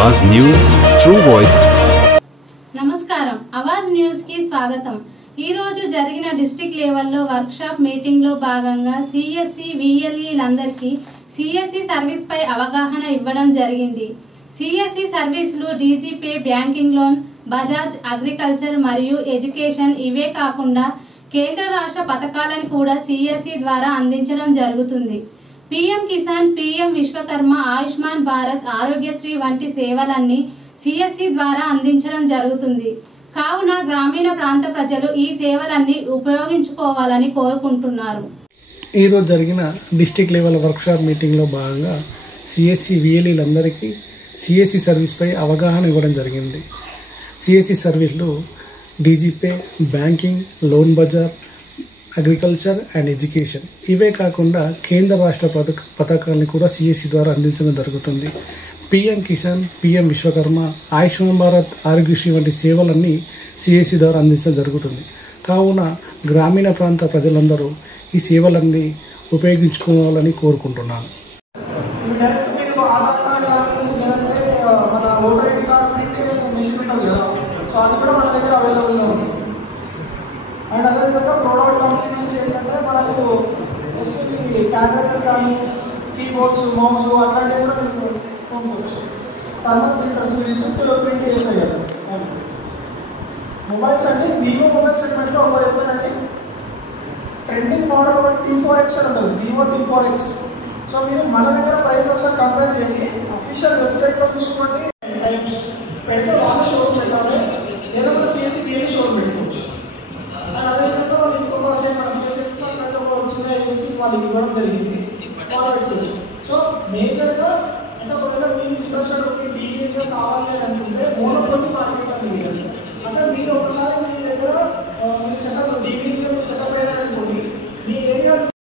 आवाज news true voice. నమస్కారం అవాజ్ news కి స్వాగతం। ఈ రోజు జరిగిన డిస్ట్రిక్ట్ లెవెల్లో వర్క్ షాప్ మీటింగ్ లో భాగంగా సిఎస్సి విఎల్ఈ లందరికీ సిఎస్సి సర్వీస్ పై అవగాహన ఇవ్వడం జరిగింది। సిఎస్సి సర్వీసులు DigiPay, banking loan, Bajaj agriculture మరియు ఎడ్యుకేషన్ ఇవే కాకుండా కేంద్ర రాష్ట్ర పథకాలను కూడా సిఎస్సి ద్వారా అందించడం జరుగుతుంది। పీఎం కిసాన్, పీఎం విశ్వకర్మ, ఆయుష్మాన్ భారత్, ఆరోగ్యశ్రీ వంటి సేవలన్నీ సిఎస్సి ద్వారా అందించడం జరుగుతుంది। కావున గ్రామీణ ప్రాంత ప్రజలు ఈ సేవలన్నీ ఉపయోగించుకోవాలని కోరుకుంటున్నారు। ఈ రోజు జరిగిన district level workshop meeting లో భాగంగా సిఎస్సి విఎల్ఈలందరికీ సిఎస్సి సర్వీస్ పై అవగాహన ఇవ్వడం జరిగింది। సిఎస్సి సర్వీసులు DigiPay, banking, loan bazaar, agriculture and education ఇవే కాకుండా కేంద్ర రాష్ట్ర పథకాలను కూడా సిఎస్సి ద్వారా అందించడం జరుగుతుంది। పీఎం కిసాన్, పీఎం విశ్వకర్మ, ఆయుష్మాన్ భారత్, ఆరోగ్యశ్రీ వంటి సేవలన్నీ సిఎస్సి ద్వారా అందించడం జరుగుతుంది। కావున గ్రామీణ ప్రాంత ప్రజలందరూ ఈ సేవలన్నీ ఉపయోగించుకోవాలని కోరుకుంటున్నాను। అండ్ అదేవిధంగా ప్రోడక్ట్ కంపెనీ నుంచి ఏంటంటే మనకు క్యాటరేజెస్ కానీ కీబోర్డ్స్, మౌస్ అట్లాంటివి కూడా మీకు కొనుక్కోవచ్చు। థర్మల్ ప్రింటర్స్, రిసిప్ట్ ప్రింట్ చేస్తాయి కదా మొబైల్స్ అండి। వివో మొబైల్ సెగ్మెంట్లో ఒకటి ఎప్పుడంటే ట్రెండింగ్ మోడల్ ఒకటి T4X అని ఉంటుంది, వివో T4X। సో మీరు మన దగ్గర ప్రైస్ ఒకసారి కంపేర్ చేయండి, అఫీషియల్ వెబ్సైట్లో చూసుకోండి, పెడితే వాళ్ళ షోరూమ్ పెట్టాలి లేదా మన సిఎస్సి బిఎల్ షోరూమ్ పెట్టుకోవచ్చు। అండ్ అదేవిధంగా వాళ్ళు ఇంకొక మన సిఎస్సి ఒక చిన్న ఏజెన్సీ వాళ్ళు ఇవ్వడం జరిగింది, వాళ్ళు పెట్టుకోవచ్చు। సో మేజర్గా అంటే ఒకవేళ మీరు ఇంట్రెస్టెడ్ ఉండి డీటెయిల్గా కావాలి అని అనుకుంటే మోనోపోలీ మార్కెట్ అని అంటే మీరు ఒకసారి మీ దగ్గర మీరు సెటప్ డీవీ